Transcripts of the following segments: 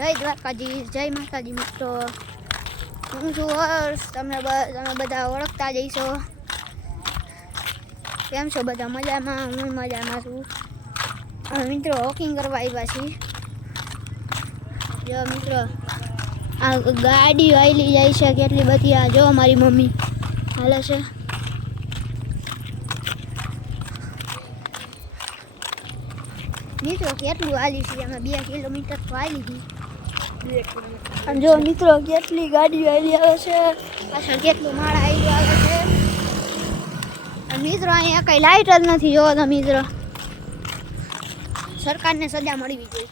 જય દ્વારકાજી, જય માતાજી મિત્રો. હું છું હર્ષ. તમે બધા ઓળખતા જઈશો. કેમ છો બધા? મજામાં? હું મજામાં છું. મિત્રો વોકિંગ કરવા આવ્યા છીએ. જો મિત્રો આ ગાડી આવેલી જાય છે કેટલી બધી. આ જો મારી મમ્મી હાલે છે. મિત્રો કેટલું હાલી છે? અમે 2 કિલોમીટર તો હાલી હતી. જો મિત્રો કેટલી ગાડી આવેલી આવે છે. પાછળ કેટલું માળા આવી આવે છે. મિત્રો અહીંયા કઈ લાઈટ જ નથી. જોવો તો મિત્રો સરકારને સજા મળવી જોઈએ.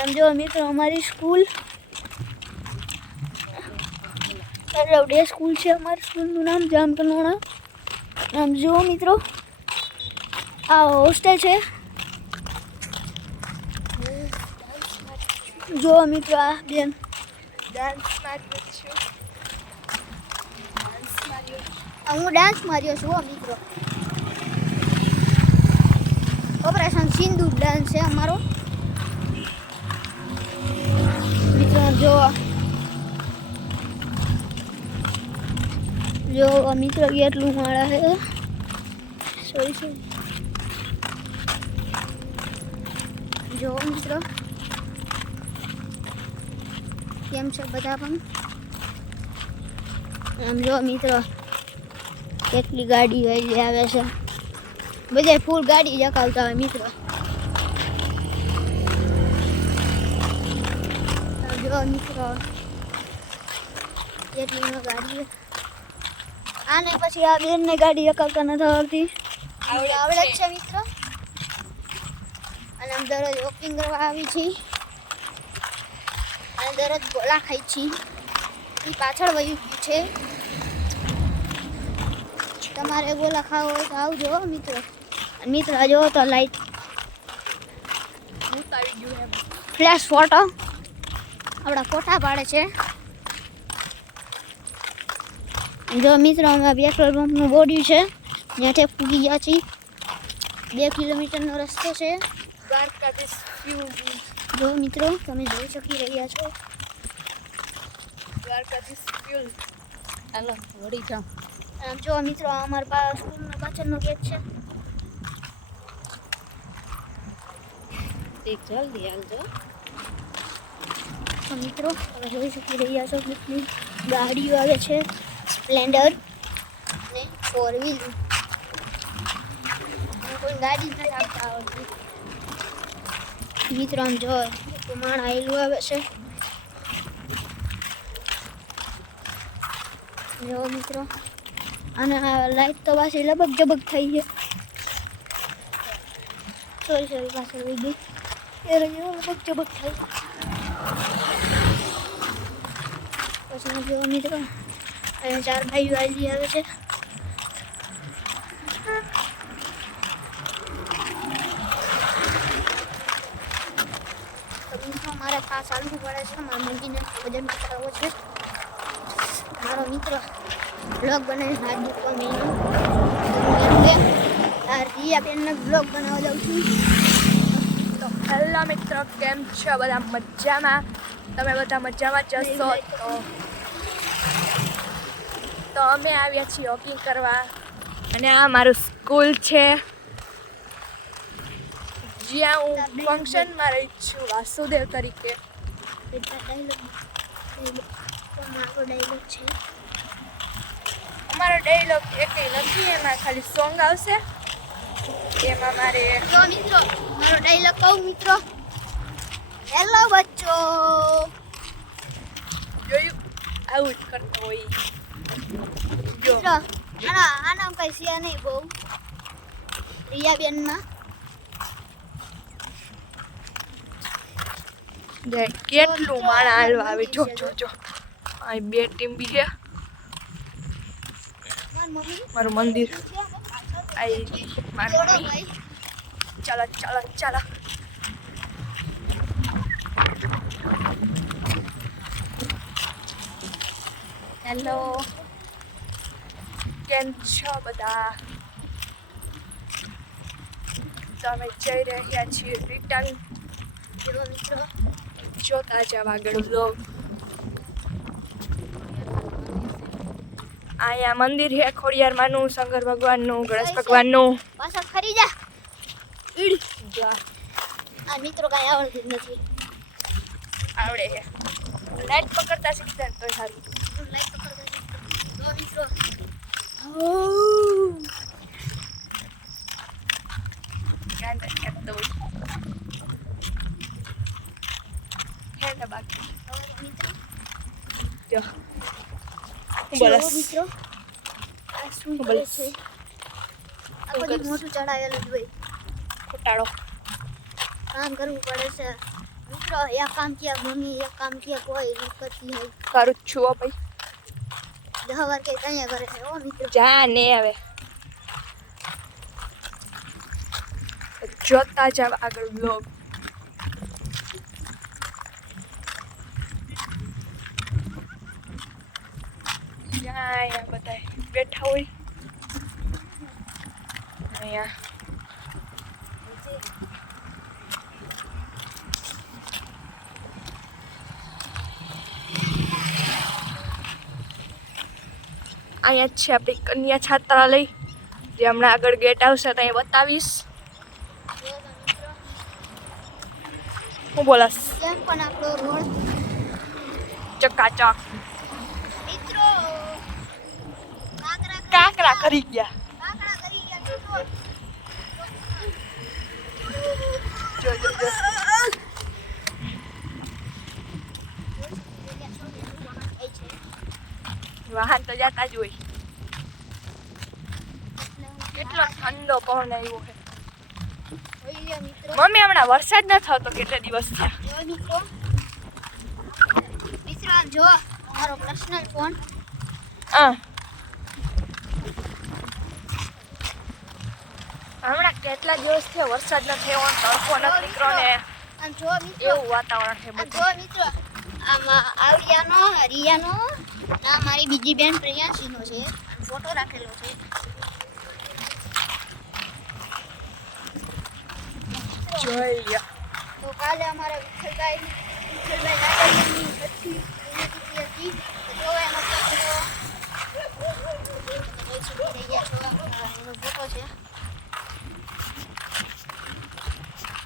આમ જો મિત્રો અમારી સ્કૂલ ડે સ્કૂલ છે. અમારી સ્કૂલનું નામ જામકનોણા. આમ જુઓ મિત્રો આ હોસ્ટેલ છે. જો મિત્રો આ બેન હું ડાન્સ માર્યો છું મિત્રો. ઓપરેશન સિંદૂર ડાન્સ છે અમારો મિત્રો. જો મિત્રો કેટલું માળા છે. સોરી જો મિત્રો કેમ છે બધા? પણ આમ જો મિત્રો કેટલી ગાડી વહેલી આવે છે. બધા ફૂલ ગાડી જકાવતા હોય મિત્રો. જો મિત્રો કેટલી ગાડી. આને પછી આ બેનને ગાડી જકાવતા નથી આવડતી. આવડે જ છે મિત્રો. અને આમ દરરોજ વોકિંગ કરવા આવી છીએ. અને દરરોજ ગોળા ખાઈ છીએ. એ પાછળ વયું ગયું છે. તમારે ગોળા ખાવા હોય તો આવજો મિત્રો. મિત્રો જો તો લાઈટ ઉતારી ગયું એમ ફ્લેશ ફોટો આપણા ફોટા પાડે છે. જો મિત્રો અમે પેટ્રોલ પંપનું બોર્ડ છે ત્યાંથી પૂગી ગયા છીએ. 2 કિલોમીટરનો રસ્તો છે. જો મિત્રો તમે જોઈ શકી રહ્યા છો. આમ જો મિત્રો અમારા સ્કૂલનો પાછળનો ગેટ છે. જલ્દી આવજો મિત્રો. તમે જોઈ શકી રહ્યા છો કેટલી ગાડીઓ આવે છે. સ્પ્લેન્ડર અને 4 વ્હીલ. કોઈ ગાડી નથી આવતા આવડતી મિત્રો. આમ જો માણ આવેલું આવે છે. જો મિત્રો અને આ લાઈટ તો પાછી લબક જબક થઈ છે. સોરી પાછળ વહી ગઈ. એ લબક જબક થઈ. પછી જો મિત્રો અહીંયા 4 ભાઈઓ આવી આવે છે. મારે આ ચાલવું પડે છે. મારા મમ્મીને વજન કરાવવો છે. મારો મિત્રો બ્લોગ બનાવી હાથ દુખવા મહિનો આ રિયાબેનને બ્લોગ બનાવવા જાઉં છું. તો હેલો મિત્રો, કેમ છો બધા? મજામાં? તમે બધા મજામાં જશો તો અમે આવ્યા છીએ વોકિંગ કરવા. અને આ મારું સ્કૂલ છે જ્યાં હું ફંક્શનમાં રહી છું વાસુદેવ તરીકે. અમારો ડાયલોગ એકેય નથી. એમાં ખાલી સોંગ આવશે. એમાં મારે જો મિત્રો મારો ડાયલોગ કહું મિત્રો. હેલો બચ્ચો. જોયું આવું જ કરતો હોય. જો મિત્રો આનામ કઈ છે નહીં બહુ. રિયાબેનમાં કેટલું માણા હાલવા આવે. જો આ 2 ટીમ બી છે. મારું મંદિર આવી મારી મમ્મી. ચાલો હેલો, કેમ છો બધા? તો અમે જઈ રહ્યા છીએ રિટર્ન જો મિત્રો જોતા જાવ આગળ બ્લોગ. અહીંયા મંદિર છે ખોડિયારમાંનું, શંકર ભગવાનનું, ગણેશ ભગવાનનું. પાછા ફરી જા. જા આ મિત્રો કાંઈ આવડતું જ નથી. આવડે છે. લાઈટ પકડતા શીખતા તો સારું. લાઈટ પકડતા જો મિત્રો ધ્યાન રાખતો હોય હે ને બાકી જો હું બોલસ મિત્રો આ શું હું કરે બોલસ છે? આ બધું મોટું ચડાવેલું જ હોય. ખોટાડો કામ કરવું પડે છે મિત્રો. એક કામ કિયા મમ્મી, એક કામ કિયા કોઈ નહીં કરતી હોય. કરું જ છું હો ભાઈ. 10 વાર કે કયા કરે છે ઓ મિત્રો. જા ને હવે જોતા જાવ આગળ બ્લોગ. અહીંયા બધા બેઠા હોય અહીંયા અહીંયા જ છે આપણી કન્યા છાત્રાલય, જે હમણાં આગળ ગેટ આવશે તો અહીંયા બતાવીશ. હું બોલાસ કેમ પણ આપણો રોડ ચકાચક મિત્રો કાંકરા કરી ગયા. કાકડા કરી ગયા મિત્રો. જો જો જો વાહન તો જતા જ હોય. કેટલો ઠંડો પવન આવ્યો છે. મિત્રો મમ્મી હમણાં વરસાદ ન થતો કેટલા દિવસ થયા. જો મિત્રો મિત્રો આમ જો મારો પર્સનલ ફોન. હમણાં કેટલા દિવસ થયા વરસાદ ન થયો, તડકો ન નીકળ્યો ને આમ જો મિત્રો એવું વાતાવરણ છે આ બધું. જો મિત્રો આમાં આવડિયાનો રિયાનો ના મારી બીજી બેન પ્રિયાંશીનો છે. ફોટો રાખેલો છે. જોઈ લ્યો. તો કાલે અમારે વિઠ્ઠલભાઈ લાડવાની હતી હતી. તો જો એનો ફોટો છે.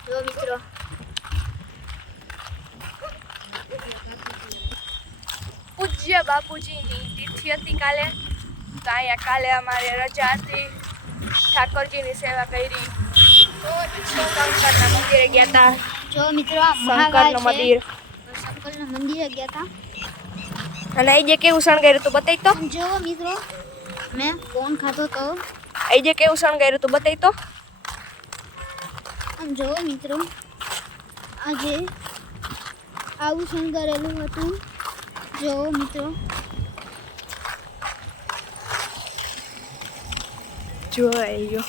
જો મિત્રો પૂજ્ય બાપુજીની તિથિ હતી કાલે, તો અહીંયા કાલે અમારે રજા હતી. ઠાકોરજીની સેવા કરી. શંકરના મંદિરે ગયા હતા. જો મિત્રો આ મહાકાલ શંકરનું છે. મંદિર. શંકરના મંદિરે ગયા હતા. અને અહીં જે કેવું શણગાર્યું તું બતાવી તો. જો મિત્રો મેં ફોન ખાધો તો અહીં જે કેવું શણગાર્યું તું બતાવી તો. આમ જો મિત્રો આજે આવું શણગારેલું હતું. જો મિત્રો જોઈ લ્યો.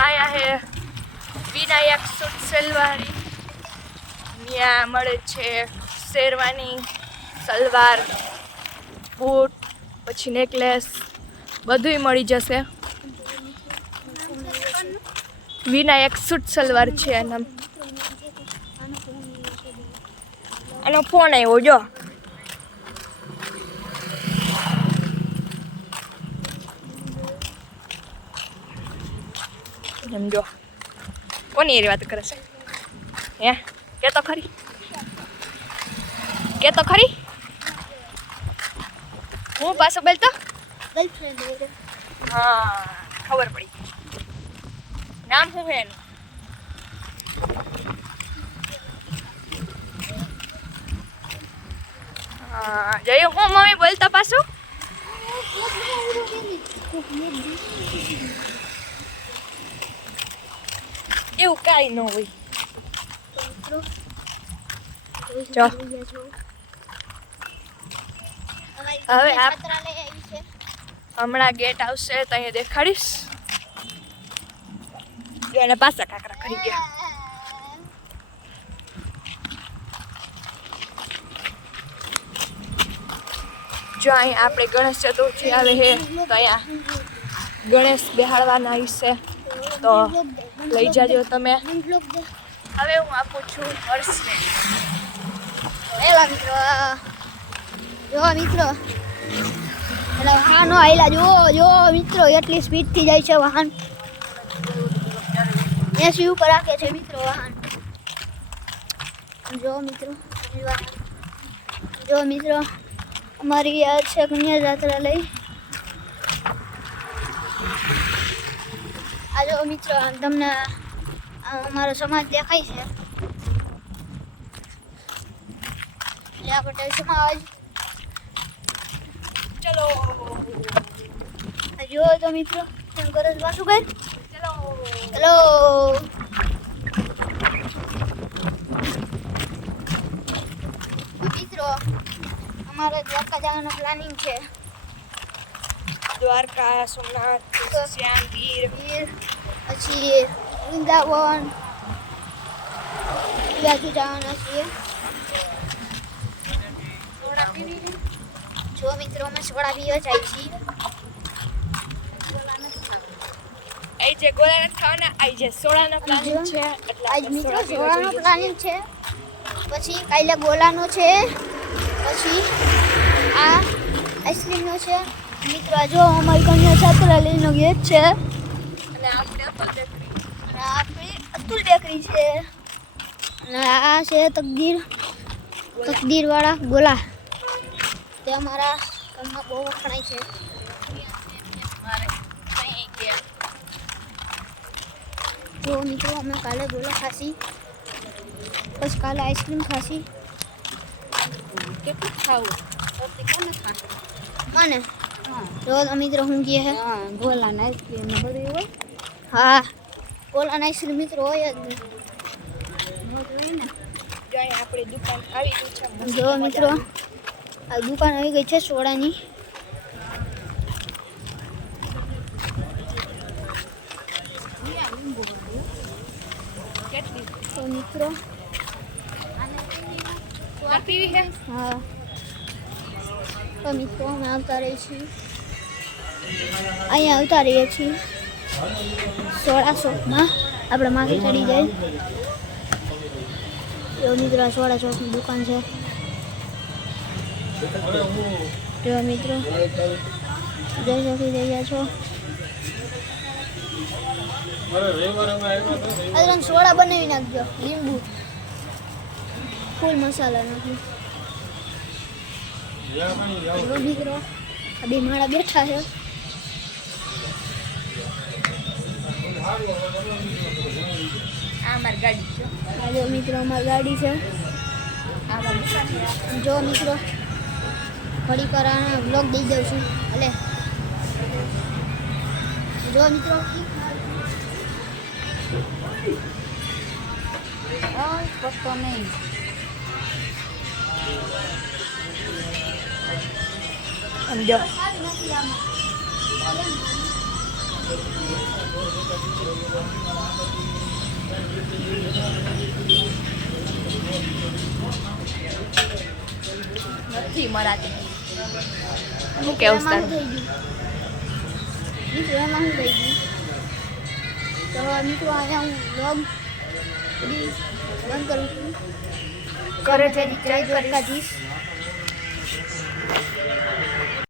આયા હે વિનાયક સૂટ સલવારી. ત્યાં મળે છે શેરવાની, સલવાર, બૂટ, પછી નેકલેસ, બધુંય મળી જશે. વિનાયક સૂટ સલવાર છે એના. આનો ફોન આવ્યો જો. એમ જો કોની એરી વાત કરે છે હે? કે તો ખરી, કે તો ખરી. હું પાછો બોલતો. ગર્લફ્રેન્ડ હા ખબર પડી. નામ શું છે એનું? હા જયું હું મમ્મી બોલતા પાછું. એવું કાંઈ ન હોય. જો. હવે આપ હમણાં ગેટ આવશે તો અહીંયા દેખાડીશ. એને પાછા કાકરા કરી ગયા. જો અહીંયા આપણે ગણેશ ચતુર્થી આવે છે તો અહીંયા ગણેશ બેહાડવાના છે તો લઈ જાજો તમે. હવે હું આપું છું હર્ષને. એલા મિત્રો જો મિત્રો એટલે વાહનો આયલા જો મિત્રો એટલી સ્પીડથી જાય છે વાહન. 80 ઉપર રાખે છે મિત્રો વાહન. જો મિત્રો અમારી યાદ છે કન્યા જાત્રા લઈ. આ જો મિત્રો તમને અમારો સમાજ દેખાય છે એટલે આપણે સમાજ ચલો જો તો મિત્રો એમ કરો છો પાછું કઈ ચલો હેલો મિત્રો અમારે દ્વારકા જવાનું પ્લાનિંગ છે. દ્વારકા, સોમનાથ, શ્યામ ગીર, પછી વૃંદાવન બાજુ જવાના છીએ. જો મિત્રો અમે સોડા પીવા જાય છીએ. એ જે ગોળા નથી ખાવાના, આ જે સોડાનો પ્લાનિંગ છે એટલે આજ મિત્રો સોડાનો પ્લાનિંગ છે, પછી કાલે ગોલાનો છે, પછી આ આઈસ્ક્રીમનો છે. મિત્રો આ જો અમારી કન્યા છાત્રાલયનો ગેટ છે અને આપણે અતુલ બેકરી છે અને આ છે તકદીરવાળા ગોલા. તે અમારા ગામમાં બહુ વખણાય છે. જો મિત્રો અમે કાલે ગોલા ખાસી, પછી કાલે આઈસ્ક્રીમ ખાસી. કેટલું ખાવું મને જો મિત્રો હું કહે હે ગોલા ને આઈસ્ક્રીમ ને બધું હોય. હા ગોલા આઈસ્ક્રીમ મિત્રો હોય જ ને. જો અહીંયા આપણી દુકાન આવી ગઈ છે. જો મિત્રો આ દુકાન આવી ગઈ છે સોડાની. કેટલી તો મિત્રો પીવી છે? હા તો મિત્રો અમે આવતા રહીએ છીએ, અહીંયા આવતા રહીએ છીએ સોડા શોપમાં. આપણે માગી ચડી જાય. જો મિત્રો આ સોડા શોપની દુકાન છે. જો મિત્રો જોઈ શકી રહ્યા છો અદરન સોડા બનાવી નાખજો, લીંબુ ફૂલ મસાલા નાખી. જો મિત્રો આ બે માળા બેઠા છે. આ અમારી ગાડી છે. આ જો મિત્રો અમારી ગાડી છે. જો મિત્રો ઘડી પર આના બ્લોગ દઈ દઉં છું. ભલે જો મિત્રો પત્તો નહીં. સમજો નથી મરાતી. શું કેવું એમાં તારું? શું થઈ ગયું મિત્રો? એમાં શું થઈ ગયું? તો મિત્રો અહીંયા હું બ્લોગ બંધ કરું છું. કરે છે જય દ્વારકાધીશ.